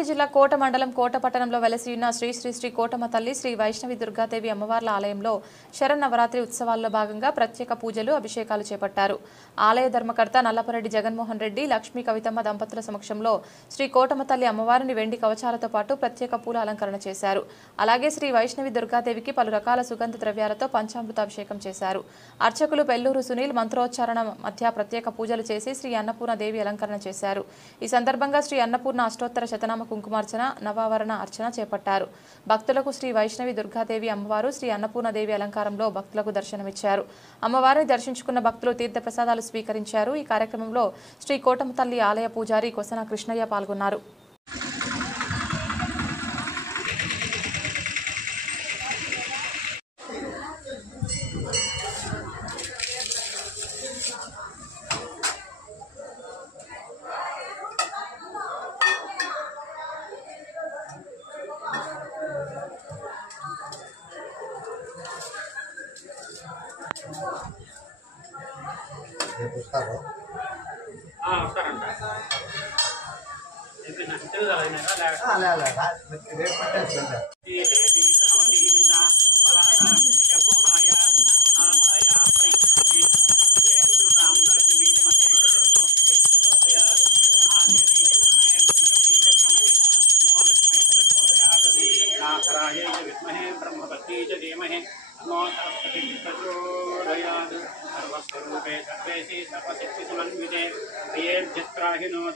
వనపర్తి జిల్లా కోట మండలం కోట పట్టణంలో వెలసి ఉన్న శ్రీ శ్రీ శ్రీ కోటమ్మ తల్లి శ్రీ వైష్ణవి దుర్గాదేవి అమ్మవార్ల ఆలయంలో శరన్నవరాత్రి ఉత్సవాల్లో భాగంగా ప్రత్యేక పూజలు అభిషేకాలు చేపట్టారు. ఆలయ ధర్మకర్త నల్లపరెడ్డి జగన్మోహన్ రెడ్డి, లక్ష్మీ కవితమ్మ దంపతుల సమక్షంలో శ్రీ కోటమ్మ తల్లి అమ్మవారిని వెండి కవచాలతో పాటు ప్రత్యేక పూల అలంకరణ చేశారు. అలాగే శ్రీ వైష్ణవి దుర్గాదేవికి పలు రకాల సుగంధ ద్రవ్యాలతో పంచామృతాభిషేకం చేశారు. అర్చకులు పెల్లూరు సునీల్ మంత్రోచ్చారణ మధ్య ప్రత్యేక పూజలు చేసి శ్రీ అన్నపూర్ణ దేవి అలంకరణ చేశారు. ఈ సందర్భంగా శ్రీ అన్నపూర్ణ అష్టోత్తర శతనామ కుంకుమార్చన, నవావరణ అర్చన చేపట్టారు. భక్తులకు శ్రీ వైష్ణవి దుర్గాదేవి అమ్మవారు శ్రీ అన్నపూర్ణదేవి అలంకారంలో భక్తులకు దర్శనమిచ్చారు. అమ్మవారిని దర్శించుకున్న భక్తులు తీర్థ ప్రసాదాలు స్వీకరించారు. ఈ కార్యక్రమంలో శ్రీ కోటమ్మ తల్లి ఆలయ పూజారి కొసన కృష్ణయ్య పాల్గొన్నారు.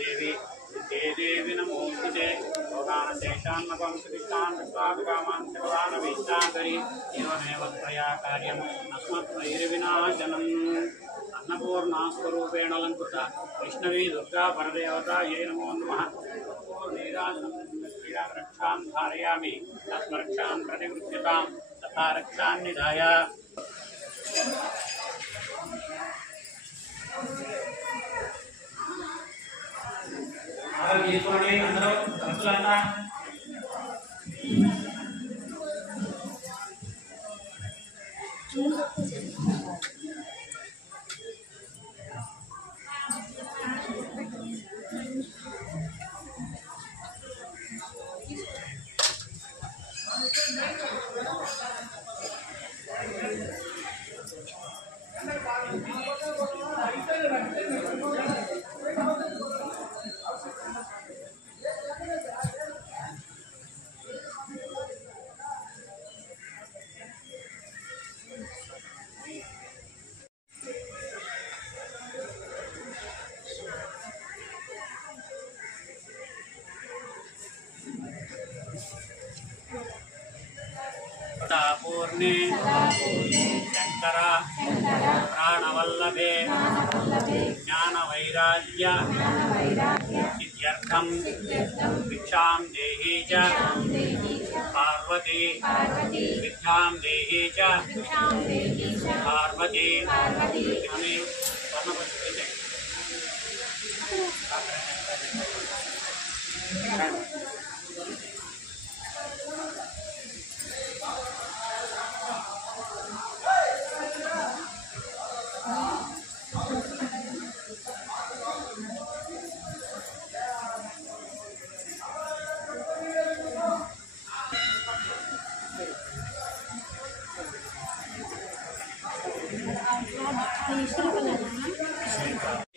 देवी देवी नमोस्तुते भोगानशेषान्नपं सुदिष्टान् विश्वाभिकामान् सर्वानभीष्टाकरी एवमेव त्वया कार्यम् अस्मत्वैर्विनाशनम् अन्नपूर्णास्वरूपेण अलङ्कृता वैष्णवी दुर्गा परदेवता ये नमो नमः रक्षां धारयामि तस्मरक्षां प्रतिगृह्यतां तथा रक्षां निधाय पूर्णे शंकर प्राणवल्लभे ज्ञानवैराग्य सिद्ध्यर्थं भिक्षां देहि च पार्वती भिक्षां देहि च पार्वती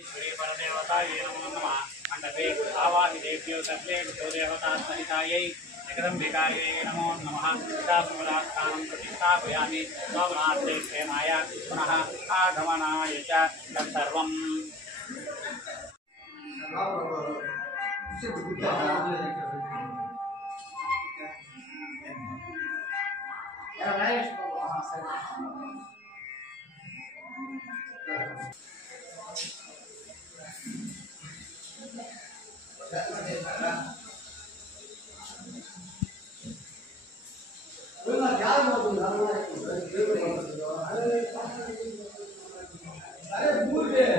श्री परदेवता ये नमो नमः मंडपे आवाहिदेभ्यो सर्वे देवता सहितायै जगदम्बिकायै नमो नमः शास्त्रस्थानं प्रतिष्ठापयामि सोमनाथे क्षेमाय पुनः आगमनाय च तत्सर्वम् अरे